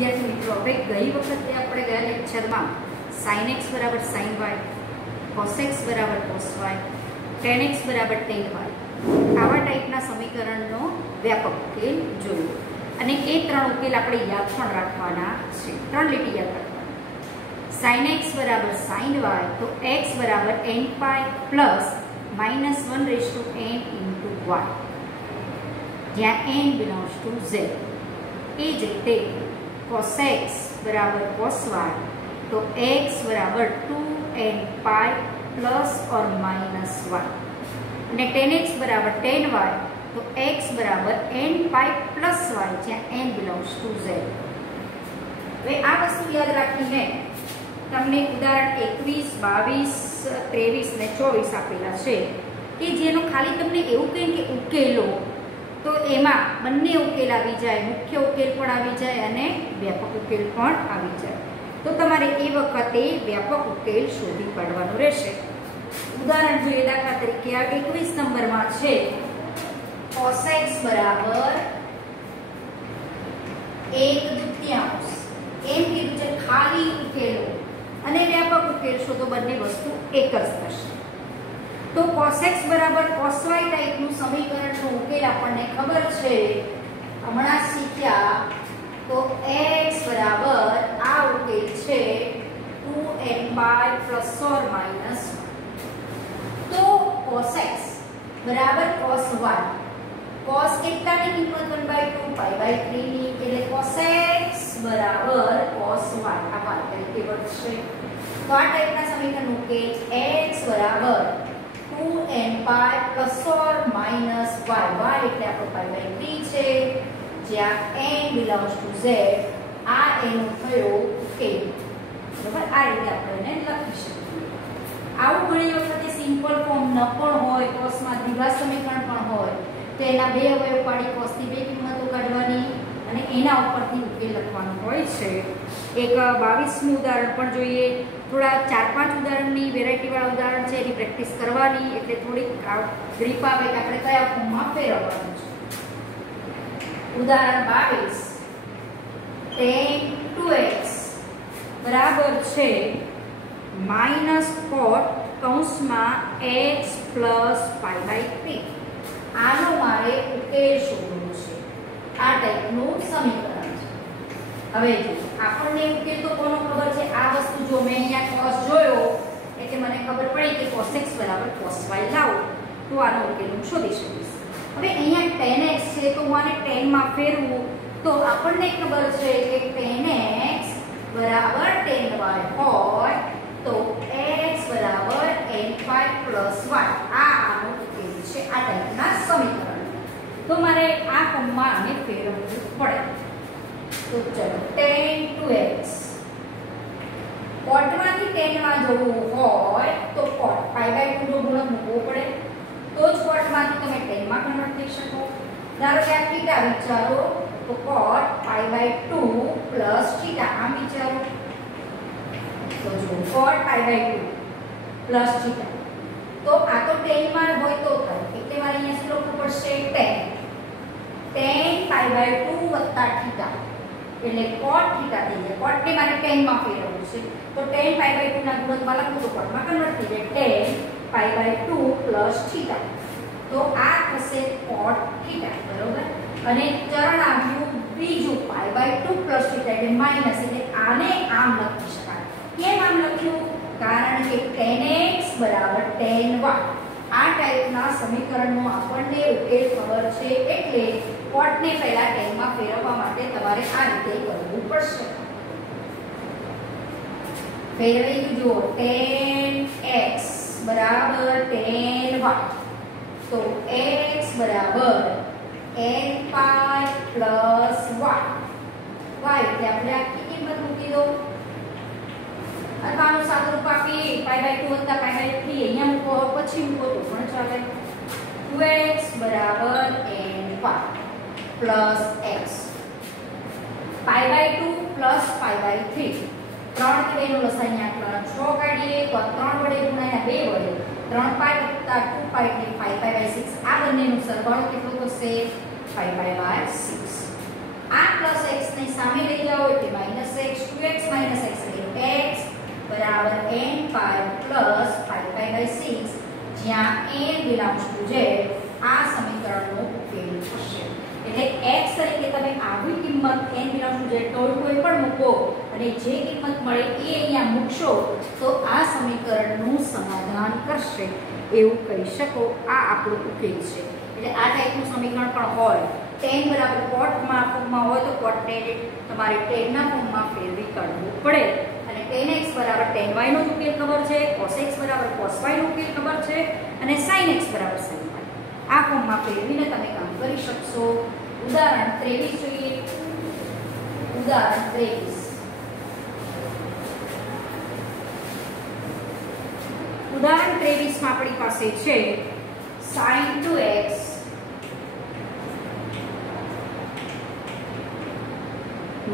વિદ્યાર્થી મિત્રો, હવે ગઈ વખતે આપણે ગયા લેક્ચરમાં sin x બરાબર sin y, cos x બરાબર cos y, tan x બરાબર tan y આવા ટાઈપના સમીકરણનો વ્યાપક ઉકેલ જોયો અને એ ત્રણ ઉકેલ આપણે યાદ પણ રાખવાના છે. ત્રણ લીટી યાદ રાખવાના. sin x બરાબર sin y તો x બરાબર n pi plus -1 raise to n into y, જ્યાં n બિલોંગ્સ ટુ z. એ જ રીતે cos x બરાબર cos y તો x બરાબર 2n pi plus or minus y, અને tan x બરાબર tan y તો x બરાબર n pi પ્લસ y, જ્યાં n બિલોંગ્સ ટુ z. હવે આ વસ્તુ યાદ રાખીને તમને ઉદાહરણ 21, 22, 23 ને 24 આપેલા છે કે જેનો ખાલી તમને એવું કહે કે ઉકેલો, તો એમાં બંને ઉકેલ આવી જાય, મુખ્ય ઉકેલ પણ આવી જાય અને વ્યાપક ઉકેલ પણ આવી જાય. તો તમારે એ વખતે વ્યાપક ઉકેલ શોધી કાઢવાનો રહેશે. ઉદાહરણ જોઈએ, દાખલા તરીકે આ 21 નંબરમાં છે cos x બરાબર 1/2 એમ કીધું છે. ખાલી ઉકેલો અને વ્યાપક ઉકેલ શોધો, બંને વસ્તુ એક જ થશે. તો cos x બરાબર cos y ટાઈપનું સમીકરણનો ઉકેલ આપણને ખબર છે, હમણાં શીખ્યા. તો x બરાબર આ ઉકેલ છે 2n pi plus or minus. તો cos x બરાબર cos y, cos કેટલાની કિંમત 1/2 pi/3 ની, એટલે cos x બરાબર cos y આ વાત તરીકે વધશે. તો આ ટાઈપના સમીકરણનો ઉકેલ x બરાબર 2n pi plus or minus y, y એટલે આપણો pi/3 છે, જ્યાં n બિલોંગ્સ ટુ z. આ એનો થયો ઉકેલ. બરાબર, આ રીતે આપણે એને લખી શકીએ. આવું ઘણી વખતે સિમ્પલ ફોર્મ ન પણ હોય, કોસમાં દ્વિઘાત સમીકરણ પણ હોય, તો એના બે અવયવ પાડી કોસની બે કિંમતો કાઢવાની અને એના ઉપરથી ઉકેલ લખવાનો હોય છે. એક 22નું ઉદાહરણ પણ જોઈએ. થોડા 4-5 ઉદાહરણની વેરાયટીવાળા ઉદાહરણ છે, એની પ્રેક્ટિસ કરવાની, એટલે થોડીક ગ્રીપ આવે કે આપણે કયા ફોર્મમાં ફેરવવાનું છે. ઉદાહરણ 22, tan 2x બરાબર છે -cot કૌંસમાં x પ્લસ pi/3. આનો મારે ઉકેલ શોધવાનો છે. આ ટાઈપનું સમીકરણ છે. હવે જો આપણને ઉકેલ તો કોનો ખબર છે? આ વસ્તુ જો મેં અહીંયા cos જોયો એટલે મને ખબર પડી કે cos x બરાબર cos y લાવું તો આનો ઉકેલ હું શોધી શકીશ. હવે અહીંયા tan x છે તો હું આને tan માં ફેરવું તો આપણને ખબર છે કે tan x બરાબર tan y હોય તો x બરાબર n pi પ્લસ y. આ આનો ઉકેલ છે, આ ટાઈપના સમીકરણ. તો મારે આ ફોર્મમાં આને ફેરવવું પડે. તો ચલો tan 2x કોટમાંથી tan માં જવું હોય તો cot pi/2 નો ગુણક મૂકવો પડે, તો જ કોટમાંથી તમે tan માં કન્વર્ટ થઈ શકો. ધારો કે આ થીટા વિચારો તો cot pi/2 પ્લસ થીટા આમ વિચારો. તો જો cot pi/2 પ્લસ થીટા, તો આ તો tan માં હોય તો થાય, એટલે મારે અહીંયા શું લખવું પડશે? tan pi/2 વત્તા થીટા એટલે cot થીટા થઈ જાય. cot ને મારે tan માં ફેરવવું છે, તો tan pi/2 ના ગુણકમાં લખું તો cot માં કન્વર્ટ થઈ જાય, tan pi/2 પ્લસ થીટા. તો આ થશે cot થીટા. બરોબર, અને ચરણ આવ્યું બીજું pi/2 પ્લસ થીટા એટલે માઈનસ, એટલે આને આમ લખી શકાય. કેમ આમ લખ્યું? કારણ કે tan x બરાબર tan y. આ ટાઈપના સમીકરણનો આપણને ઉકેલ ખબર છે, એટલે cot ને પહેલા tan માં ફેરવવા માટે તમારે આ રીતે કરવું પડશે. ફેરવી જુઓ, tan x બરાબર tan y તો x બરાબર n pi plus y. y એટલે આપણે આખી કિંમત મૂકી દો અથવા આનું સાદું રૂપ આપી pi/2 વત્તા pi/3 અહીંયા મૂકો, પછી મૂકો તો પણ ચાલે. 2x બરાબર n pi plus x, pi/2 plus pi/3. 3 થી 2 નો લસાઅ અહીંયા 6 કાઢીએ તો 3 વડે ગુણાયા 2 વડે 3 pi વત્તા 2 pi એટલે 5/6. આ બંનેનો સરવાળો કેટલો થશે? 5/6. આ પ્લસ x ને સામે લઈ જાઓ એટલે જ્યાં n બિલોંગ્સ ટુ z આ સમીકરણનો ઉકેલ થશે. એટલે x તરીકે તમે આવી કિંમત n બિલોંગ્સ ટુ z કોઈ પણ મૂકો અને જે કિંમત મળે એ અહીંયા મૂકશો તો આ સમીકરણનું સમાધાન કરશે એવું કહી શકો. આ આપણો ઉકેલ છે. એટલે આ ટાઈપનું સમીકરણ પણ હોય tan બરાબર cot ફોર્મમાં હોય તો cot tan તમારે tan ના ફોર્મમાં ફેરવી કાઢવું પડે. અને tan x બરાબર tan y નો ઉકેલ ખબર છે, cos x બરાબર cos y નો ઉકેલ ખબર છે અને sin x બરાબર sin y. આ ફોર્મમાં ફેરવીને તમે કામ કરી શકશો. ઉદાહરણ 23 જોઈએ. ઉદાહરણ 23. ઉદાહરણ 23 માં આપણી પાસે છે sin 2x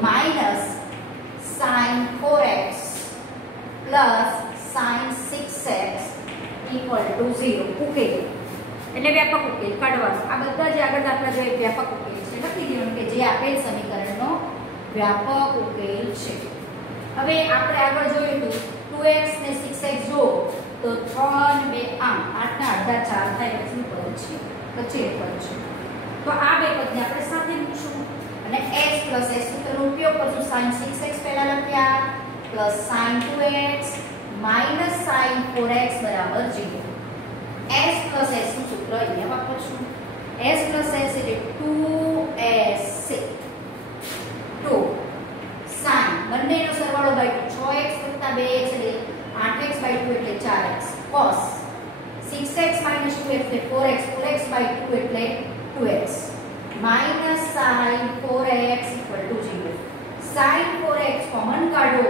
minus sin 4x plus sin 6x equal to 0. ઉકેલ એટલે વ્યાપક ઉકેલ કાઢવાનો. આ બધા જે આગળ દાખલા જોઈએ વ્યાપક ઉકેલ છે. લખી દેવાનું કે જે આપેલ સમીકરણનો વ્યાપક ઉકેલ છે. હવે આપણે આગળ જોયું 2x ને 6x જો તો 3 2 આમ 8 ના અડધા 4 થાય પછી પદ છે વચ્ચે પદ છે. તો આ બે પદને આપણે સાથે મૂકશું અને x plus x સૂત્રનો ઉપયોગ કરશું. sin 6x પહેલા લખ્યા plus sin 2x minus sin 4x બરાબર 0. s plus s નું સૂત્ર અહીંયા વાપરશું. s plus s એટલે 2s 2 sin બંનેનો સરવાળો બાય 6x 2x એટલે 8x by 2 એટલે 4x cos 6x minus 2x એટલે 4x 4x by 2 એટલે 2x minus sin 4x equal to 0. sin 4x common કાઢો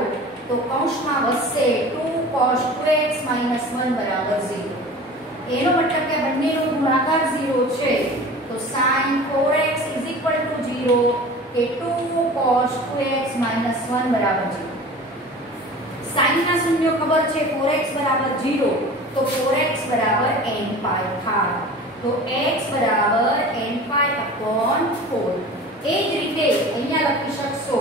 તો કૌંસમાં વધશે 2 cos 2x minus 1 બરાબર 0. એનો મતલબ કે બંનેનો ગુણાકાર 0 છે તો sin 4x is equal to 0 કે 2 cos 2x minus 1 બરાબર 0. sin ના શૂન્ય ખબર છે 4x બરાબર 0 તો 4x બરાબર n pi થાય તો x બરાબર n pi upon 4. એ જ રીતે અહીંયા લખી શકશો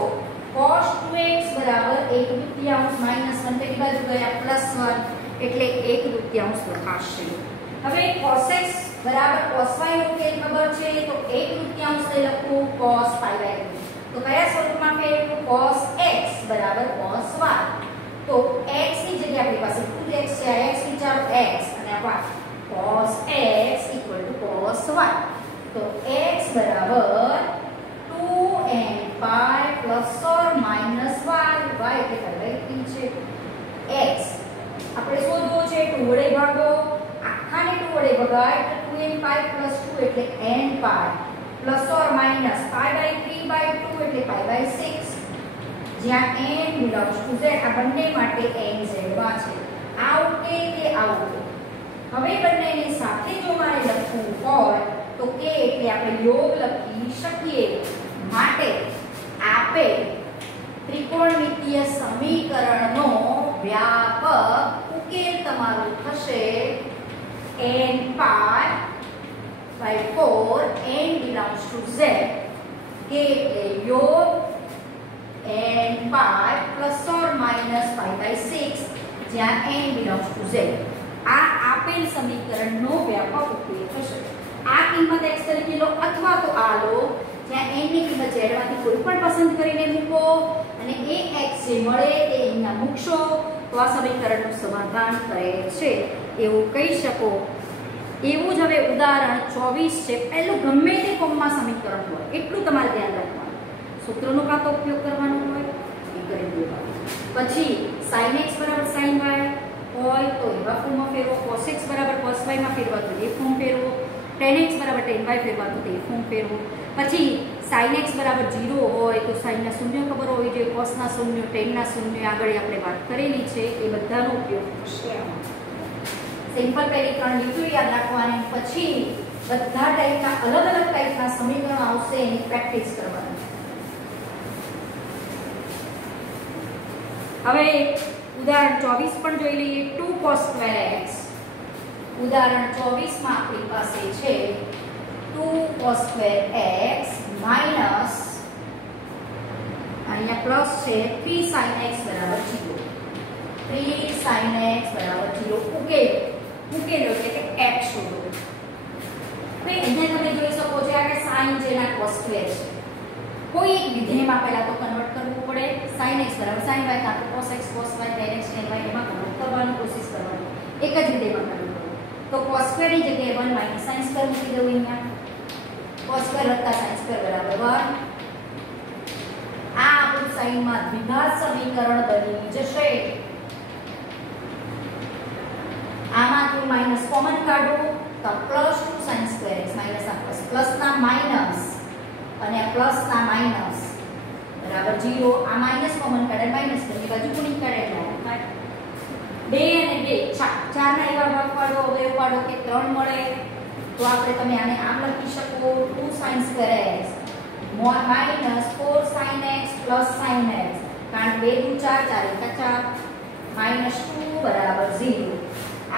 cos 2x બરાબર 1/2 minus 1 તેની બાજુ ગયા +1 એટલે 1/2 લખાશે. હવે cos x બરાબર cos y નો ઉકેલ ખબર છે તો 1/2 લઈ લખું cos pi by 2. તો કયા સ્વરૂપમાં ફેરવું cos x બરાબર cos y. તો x ની જગ્યાએ આપણી પાસે 2x છે. આ x વિચારો x અને આ cos x equal to cos y. તો x બરાબર 2n pi plus or minus y. y એટલે પહેલાથી છે x આપણે શોધવો છે 2 વડે ભાગો. આખાને 2 વડે ભગાય એટલે 2n pi plus 2 એટલે n pi plus or minus pi by 3 by 2 એટલે pi by 6 જ્યાં n belongs to z. આ બંને માટે n z માં છે. આ ઉકેલ કે આ ઉકેલ. હવે બંનેની સાથે જો મારે લખવું હોય તો કે એટલે આપણે યોગ લખી શકીએ. માટે આપેલ ત્રિકોણમિતીય સમીકરણનો વ્યાપક ઉકેલ તમારો થશે n pi by 4 n belongs to z કે એટલે યોગ n pi plus or minus pi by 6 જ્યાં n belongs to z. આ આપેલ સમીકરણનો વ્યાપક ઉકેલ થશે. આ કિંમત x તરીકે લો અથવા તો આ લો જ્યાં n ની કિંમત z માંથી કોઈ પણ પસંદ કરીને મૂકો અને એ x જે મળે તે અહીંયા મૂકશો તો આ સમીકરણનું સમાધાન કરે છે એવું કહી શકો. એવું જ હવે ઉદાહરણ 24 છે. પહેલું ગમે તે ફોર્મમાં સમીકરણ હોય એટલું તમારે ધ્યાન રાખવાનું. સૂત્રનો કાં તો ઉપયોગ કરવાનો હોય એ કરી દેવાનો. પછી sin x બરાબર sin y હોય તો એવા ફોર્મમાં ફેરવો. cos x બરાબર cos y માં ફેરવા તો એ ફોર્મ ફેરવો. tan x બરાબર tan y ફેરવા તો તે ફોર્મ ફેરવો. પછી sin x બરાબર 0 હોય તો sin ના શૂન્ય ખબર હોવી જોઈએ. cos ના શૂન્ય tan ના શૂન્ય આગળ આપણે વાત કરેલી છે એ બધાનો ઉપયોગ થશે. સિમ્પલ પહેલી 3 રીતો યાદ રાખવાની. પછી બધા ટાઈપના અલગ અલગ ટાઈપના સમીકરણ આવશે એની પ્રેક્ટિસ કરવાની. હવે ઉદાહરણ 24 પણ જોઈ લઈએ. 2 cos square x. ઉદાહરણ 24 માં આપણી પાસે છે 2 cos square x minus અહીંયા પ્લસ છે 3 sin x બરાબર 0. 3 sin x બરાબર 0. ઉકેલો એટલે કે x શોધો. હવે અહીંયા તમે જોઈ શકો છો આ કે sin જેના cos સ્ક્વેર છે. કોઈ એક વિધેયમાં પહેલા તો કન્વર્ટ કરવું પડે. sin x બરાબર sin y કાં તો cos x cos y tan x tan y એમાં કન્વર્ટ કરવાની કોશિશ કરવાની. એક જ વિધેયમાં કન્વર્ટ કરો. તો cos સ્ક્વેર ની જગ્યાએ 1 માઈનસ sin સ્ક્વેર મૂકી દઉં અહીંયા. cos સ્ક્વેર વત્તા sin સ્ક્વેર બરાબર 1. આ આપણું sin માં દ્વિઘાત સમીકરણ બની જશે. આમાંથી માઈનસ કોમન કાઢો તો plus 2 sin square x minus આ પ્લસ ના માઈનસ અને આ પ્લસ ના માઈનસ બરાબર 0. આ માઈનસ કોમન કાઢે માઈનસ બંને બાજુ ગુણી કાઢે એટલે 2 અને 2 4 ના એવા ભાગ પાડો અવયવ પાડો કે 3 મળે. તો આપણે તમે આને આમ લખી શકો 2 sin square x minus 4 sin x plus sin x કારણ 2 * 4 4 * 4 માઈનસ 2 બરાબર 0.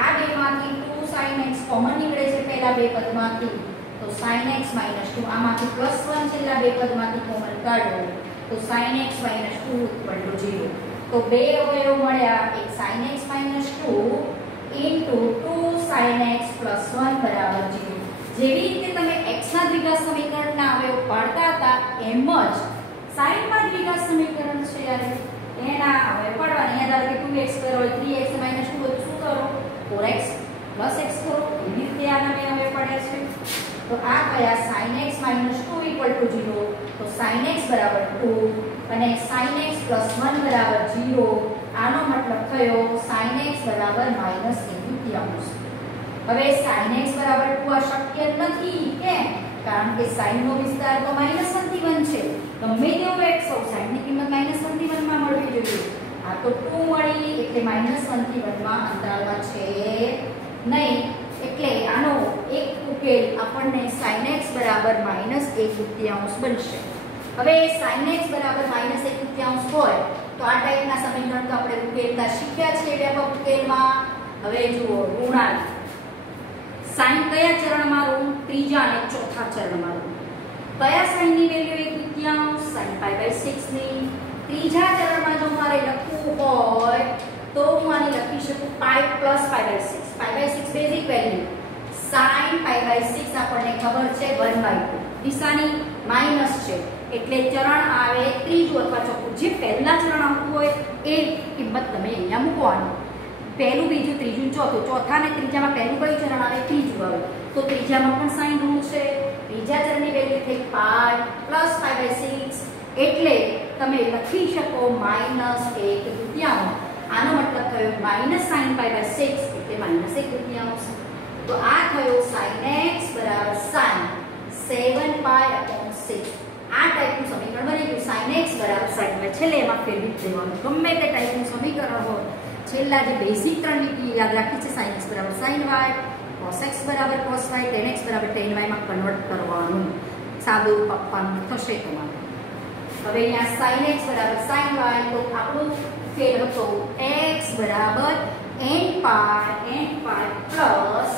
આ બેમાંથી 2 sin x કોમન નીકળે છે પહેલા બે પદમાંથી તો sin x - 2 આમાંથી +1 છેલ્લા બે પદમાંથી કોમન કાઢો તો sin x - 2 = 0. તો બે અવયવ મળ્યા એક sin x - 2 2 sin x + 1 બરાબર 0. જેવી રીતે તમે x ના દ્વિઘાત સમીકરણના અવયવ પાડતા હતા એમ જ sin માં દ્વિઘાત સમીકરણ છે યાર એના અવયવ પાડવાના. યાદ આવે કે 2x² હોય 3x - 2 હોય શું કરો 4x + x કરો. એવી રીતે આના બે અવયવ પાડ્યા છે. તો આ કયા sin x - 2 = 0 તો sin x બરાબર 2 અને sin x + 1 બરાબર 0. આનો મતલબ થયો sin x બરાબર -1/2. હવે sin x બરાબર 2 આ શક્ય નથી કેમ? કારણ કે sin નો વિસ્તાર તો -1 થી 1 છે. ગમે તેવો x હોય sin ની કિંમત -1 થી 1 માં મળવી જોઈએ. આ તો 2 મળી એટલે -1 થી 1 માં અંતરાલમાં છે નહીં. એટલે આનો એક ઉકેલ આપણને sin x બરાબર -1/2 બનશે. હવે sin x બરાબર -1/2 હોય તો આ ટાઈપના સમીકરણ તો આપણે ઉકેલતા શીખ્યા છે વ્યાપક ઉકેલમાં. હવે જુઓ ઋણાંક sin કયા ચરણમાં ઋણ? ત્રીજા અને ચોથા ચરણમાં ઋણ. કયા sin ની વેલ્યુ 1/2 sin π/6 ની. ત્રીજા ચરણમાં જો મારે લખવું હોય તો હું આને લખી શકું π + π/6. π/6 બેઝિક વેલ્યુ sin π/6 આપણને ખબર છે 1/2. દિશાની માઈનસ છે એટલે ચરણ આવે ત્રીજું અથવા ચોથું. જે પહેલા ચરણ આવતું હોય એ કિંમત તમે અહીંયા મૂકવાની. પહેલું બીજું ત્રીજું ચોથું. ચોથા અને ત્રીજામાં પહેલું કયું ચરણ આવે? ત્રીજું આવે. તો ત્રીજામાં પણ sin ઋણ છે. ત્રીજા ચરણની વેલ્યુ થઈ π + π/6 એટલે તમે લખી શકો -1/2. આનો મતલબ થયો -sin π/6 એટલે -1/2. તો આ થયો sin x બરાબર sin 7π/6. આ ટાઈપનું સમીકરણ બની ગયું. sin x બરાબર sin y. છેલ્લે એમાં ફેરવી દેવાનું. ગમે તે ટાઈપનું સમીકરણ હોય છેલ્લા જે બેઝિક ત્રણ લીટી યાદ રાખી છે sin x બરાબર sin y, cos x બરાબર cos y, tan x બરાબર tan y માં કન્વર્ટ કરવાનું. સાદું રૂપ આપવાનું થશે તમારે. હવે અહીંયા sin x બરાબર sin y તો આપણું ફેર હતો x બરાબર n π plus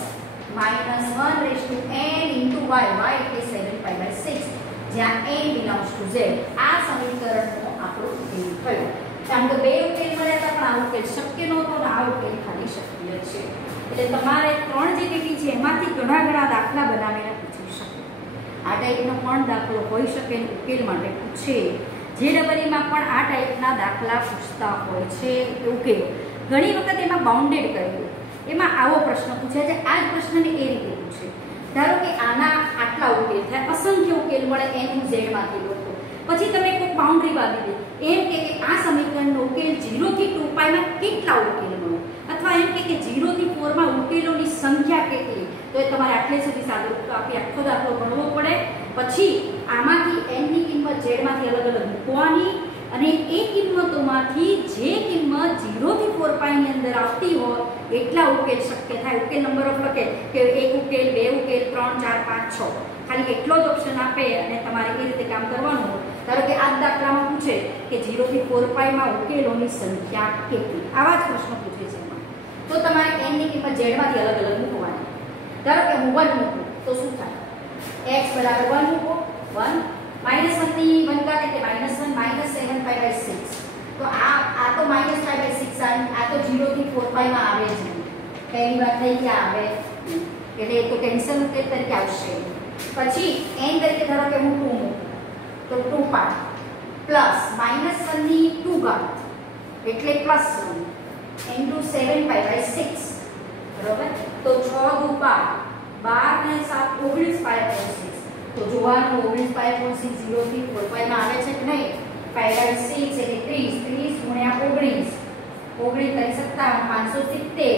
-1/n * y. y એટલે 7π/6 જ્યાં n belongs to z. આ સમીકરણનો આપણો ઉકેલ થયો. આમ તો બે ઉકેલ મળ્યા હતા પણ આ ઉકેલ શક્ય નહોતો અને આ ઉકેલ ખાલી શક્ય છે. એટલે તમારે ત્રણ જે લીટી છે એમાંથી ઘણા દાખલા બનાવીને પૂછી શકે. આ ટાઈપનો પણ દાખલો હોઈ શકે અને ઉકેલ માટે પૂછે. JEE-માં પણ આ ટાઈપના દાખલા પૂછતા હોય છે ઉકેલ. ઘણી વખત એમાં બાઉન્ડેડ કરેલું એમાં આવો પ્રશ્ન પૂછે છે. આ જ પ્રશ્નને એ રીતે પૂછે. ધારો કે આના આટલા ઉકેલ થાય, અસંખ્ય ઉકેલ મળે n z માંથી લોકો. પછી તમે કોઈ બાઉન્ડ્રી બાંધી દે એમ કે આ સમીકરણનો ઉકેલ 0 થી 2π માં કેટલા ઉકેલ મળે અથવા એમ કે 0 થી 4 માં ઉકેલોની સંખ્યા કેટલી. તો એ તમારે આટલે સુધી સાદું રૂપ આપી આખો દાખલો ગણવો પડે. પછી આમાંથી n ની કિંમત z માંથી અલગ અલગ મૂકવાની અને એ કિંમતોમાંથી જે કિંમત 0 થી 4π ની અંદર આવતી હોય એટલા ઉકેલ શક્ય થાય. ઉકેલ નંબર ઓફ લખે કે એક ઉકેલ, બે ઉકેલ, 3, 4, 5, 6 ખાલી એટલો જ ઓપ્શન આપે અને તમારે એ રીતે કામ કરવાનું. ધારો કે આ દાખલામાં પૂછે કે 0 થી 4π માં ઉકેલોની સંખ્યા કેટલી. આવા જ પ્રશ્નો પૂછે છે એમાં. તો તમારે n ની કિંમત z માંથી અલગ અલગ મૂકવાની. ધારો કે હું 1 મૂકું તો શું થાય? x બરાબર 1 મૂકો 1 -1 ની 1 કાઢે એટલે -1 -7π/6. તો આ તો -π/6 આ તો 0 થી 4π માં આવે છે. પહેલી વાત થઈ કે આવે નહીં, એટલે એ તો કેન્સલ ઉકેલ તરીકે આવશે. પછી n તરીકે ધારો કે હું 2 મૂકું તો 2π પ્લસ -1 ની 2 ઘાત એટલે +1 into 7π/6 બરોબર. તો 6 દુ 12 ને 7 19π/6. તો જોવાનું 19π/6 0 થી 4π માં આવે છે કે નહીં. π/6 એટલે 30 30 ગુણ્યા 19 19 570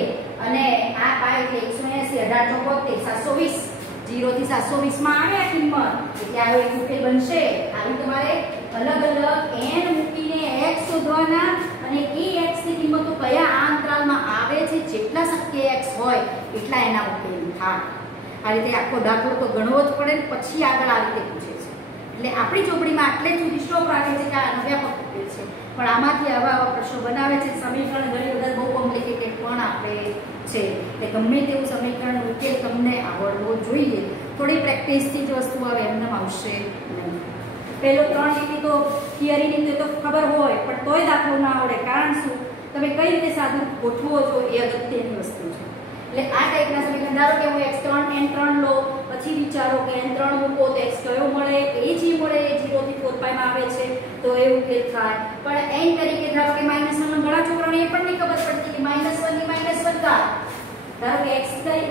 અને આ પાય એટલે 180 18 720 0 થી 720 માં આવે આ કિંમત એટલે આ એક ઉકેલ બનશે. આવી તમારે અલગ અલગ n મૂકીને x શોધવાના અને એ x ની કિંમતો કયા આ અંતરાલમાં આવે છે જેટલા શક્ય x હોય એટલા એના ઉકેલ થાય. આ રીતે આખો દાખલો તો ગણવો જ પડે પછી આગળ આ રીતે પૂછે છે. એટલે આપણી ચોપડીમાં આટલે સુધી સ્ટોપ રાખે છે કે આ વ્યાપક ઉકેલ છે, પણ આમાંથી આવા પ્રશ્નો બનાવે છે. સમીકરણ ઘણી વખત બહુ કોમ્પ્લિકેટેડ પણ આપણે છે એટલે ગમે તેવું સમીકરણ ઉકેલ તમને આવડવો જોઈએ. થોડી પ્રેક્ટિસથી જ વસ્તુ આવે એમને આવશે નહીં. પહેલો 3 લીટી તો થિયરીની તો ખબર હોય પણ તોય દાખલો ના આવડે. કારણ શું? તમે કઈ રીતે સાધન ગોઠવો છો એ અગત્યની વસ્તુ છે. એટલે આ ટાઈપના સમીકરણ ધારો કે હું x3 n3 લો પછી વિચારો કે n3 મૂકો તો x કયો મળે, એ જે મળે એ 0 થી 4π માં આવે છે તો એ ઉકેલ થાય. પણ n તરીકે ધારો કે -1 ઘણા છોકરાઓને એ પણ નહીં ખબર પડતી કે -1 ની -1 ઘાત. ધારો કે x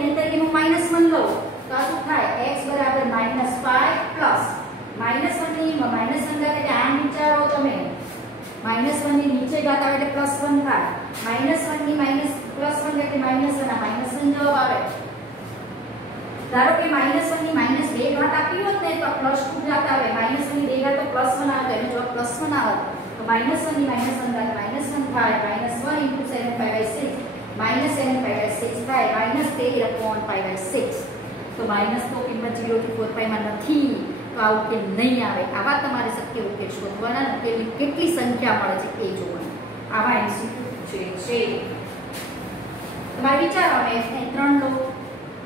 n તરીકે હું -1 લઉં તો આ શું થાય x -π પ્લસ -1 ની -1 ઘાત એટલે આમ વિચારો તમે -1 ની નીચે ઘાત આવે એટલે +1 થાય. -1 ની +1 એટલે -1 આ -1 જવાબ આવે. ધારો કે -1 ની -2 ઘાત આપી હોત ને તો +2 ઘાત આવે. -1 ની 2 ઘાત તો +1 આવે એટલે જવાબ +1 આવે. તો -1 ની -1 ઘાત -1 થાય. -1 * 7π/6 -7π/6 થાય -13/6. તો માઈનસ તો કિંમત 0 થી 4π માં નથી તો આ ઉકેલ નહીં આવે. આવા તમારે શક્ય ઉકેલ શોધવાના. ઉકેલની કેટલી સંખ્યા મળે છે એ જોવાનું. આવા એમસીક્યુ પૂછે છે. તમારે વિચારવાનું n3 લો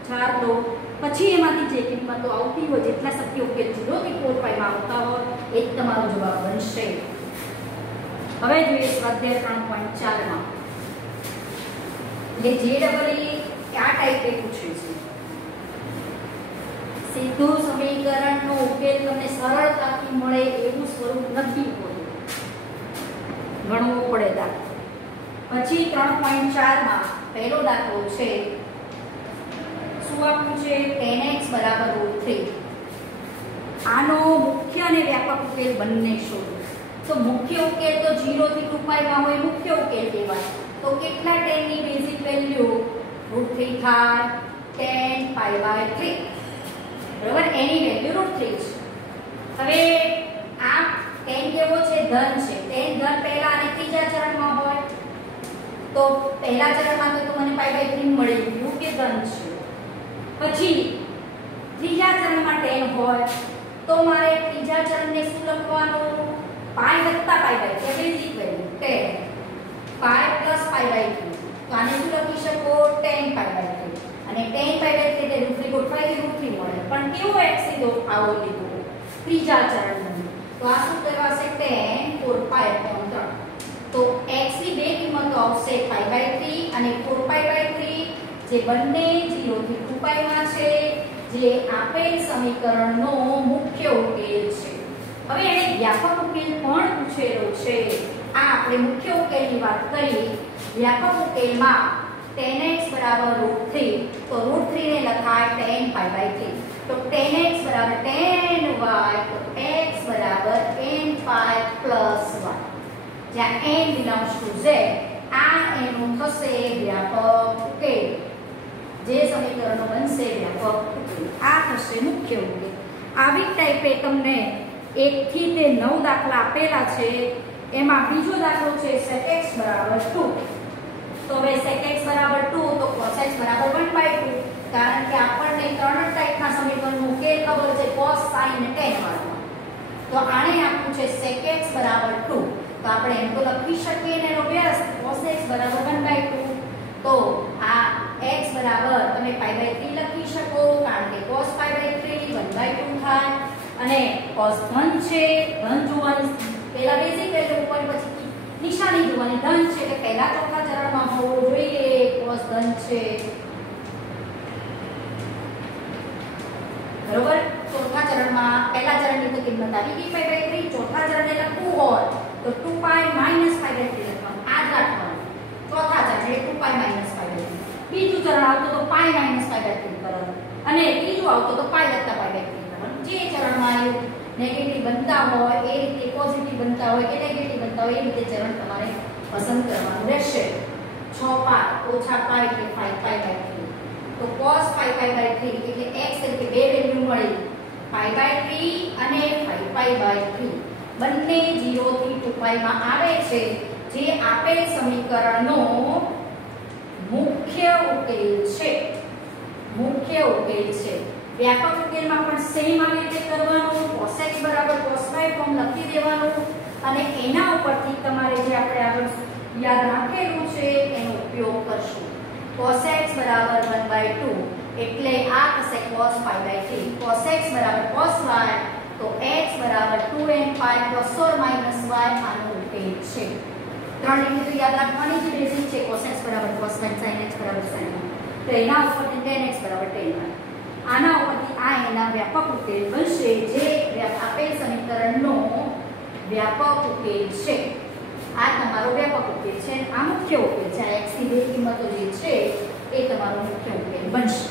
4 લો પછી એમાંથી જે કિંમતો આવતી હોય જેટલા શક્ય ઉકેલ 0 થી 4π માં આવતા હોય એ જ તમારો જવાબ બનશે. હવે જોઈએ સ્વાધ્યાય 3.4 માં એટલે જે ડબલ આ ટાઈપે પૂછે છે. સીધું સમીકરણનો ઉકેલ તમને સરળતાથી મળે એવું સ્વરૂપ નથી હોતું, ગણવો પડે દાખલો. પછી 3.4 માં પહેલો દાખલો છે. શું આપ્યું છે? tan x √3. આનો મુખ્ય અને વ્યાપક ઉકેલ બંને શોધો. તો મુખ્ય ઉકેલ તો 0 થી 2π માં હોય મુખ્ય ઉકેલ કહેવાય. તો કેટલા tan ની બેઝિક વેલ્યુ √3 થાય 10π/3. બરાબર, એની વેલ્યુ √3 છે. હવે આ tan કેવો છે? ધન છે. tan ધન પહેલા અને ત્રીજા ચરણમાં હોય તો પહેલા ચરણમાં તો મને π/3 મળી ગયું કે ધન છે. પછી ત્રીજા ચરણમાં tan હોય તો મારે ત્રીજા ચરણને શું લખવાનું? π + π/3 બેઝિક વેલ્યુ 10 π + π/3. તો આને શું લખી શકો? 10π/3. અને 10π/3 એટલે √3 ગોઠવાય √3 મળે. પણ કેવો x લીધો? આવો લીધો ત્રીજા ચરણનો. તો આ શું કહેવાશે? 10 4π/3. તો x ની બે કિંમતો આવશે π/3 અને 4π/3 જે બંને 0 થી 2π માં છે, જે આપેલ સમીકરણનો મુખ્ય ઉકેલ છે. હવે એને વ્યાપક ઉકેલ પણ પૂછેલો છે. આ આપણે મુખ્ય ઉકેલની વાત કરી. વ્યાપક ઉકેલમાં tan x √3 તો √3 ને લખાય 10π/3. તો tan x tan y તો x nπ + y. જ્યાં n belongs to z આ એનું થશે વ્યાપક ઉકેલ. જે સમીકરણો બનશે વ્યાપક ઉકેલ આ થશે મુખ્ય ઉકેલ. આવી ટાઈપે તમને 1 થી તે 9 દાખલા આપેલા છે. એમાં બીજો દાખલો છે sec x = 2. તો હવે sec x = 2 તો cos x = 1/2. કારણ કે આપણને ત્રણ ટાઈપના સમીકરણનો ઉકેલ ખબર છે cos sin tan વાળા. તો આને આપ્યું છે sec x = 2. તો આપણે એમ તો લખી શકીએ ને અભ્યાસ cos x = 1/2. તો આ x બરાબર તમે π/3 લખી શકો કારણ કે cos π/3 1/2 થાય. અને cos ધન છે, ધન જોવાની પહેલા બેઝિક વેલ્યુ ઉપર પછી નિશાની જોવાની. ધન છે એટલે પહેલા ચોથા ચરણમાં હોવું જોઈએ. cos ધન છે બરોબર. ચોથા ચરણમાં પહેલા ચરણની તો કિંમત આવી ગઈ 5/3. ચોથા ચરણને લખવું હોય તો 2π - 5/3 લખવાનું. આ જ રાખવાનું. ચોથા ચરણ એટલે 2π - 5/3. બીજું ચરણ આવતું તો π - 5/3 કરવાનું અને ત્રીજું આવતું તો π + 5/3 કરવાનું. જે ચરણમાં નેગેટિવ બનતા હોય એ રીતે પોઝિટિવ બનતા હોય કે નેગેટિવ બનતા હોય એ રીતે ચરણ તમારે પસંદ કરવાનું રહેશે. 6π - π એટલે 5π/3. તો cos 5π/3 એટલે x તરીકે બે વેલ્યુ મળી π/3 અને 5π/3. બંને 0 થી 2π માં આવે છે. જે આપેલ સમીકરણનો મુખ્ય ઉકેલ છે. મુખ્ય ઉકેલ છે. વ્યાપક ઉકેલમાં પણ સેમ આવી રીતે કરવાનું. cos x = cos y form લખી દેવાનું અને એના ઉપરથી તમારે જે આપણે આગળ યાદ રાખેલું છે એનો ઉપયોગ કરશું. cos x = 1/2 એટલે આ થશે cos π/3. cos x = cos y તો x = 2nπ ± y આનો ઉકેલ છે. ત્રણ લીટી તો યાદ રાખવાની જ બેઝિક છે. cos x = cos y, sin x = sin y. તો એના ઉપરથી tan x = tan y. આના ઉપરથી આ એના વ્યાપક ઉકેલ બનશે જે આપેલ સમીકરણનો વ્યાપક ઉકેલ છે. આ તમારો વ્યાપક ઉકેલ છે. આ મુખ્ય ઉકેલ છે. આ x ની બે કિંમતો જે છે એ તમારો મુખ્ય ઉકેલ બનશે.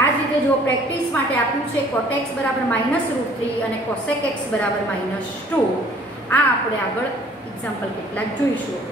આ જ રીતે જો પ્રેક્ટિસ માટે આપ્યું છે cot x = -√3 અને cosec x = -2. આ આપણે આગળ એક્ઝામ્પલ કેટલાક જોઈશું.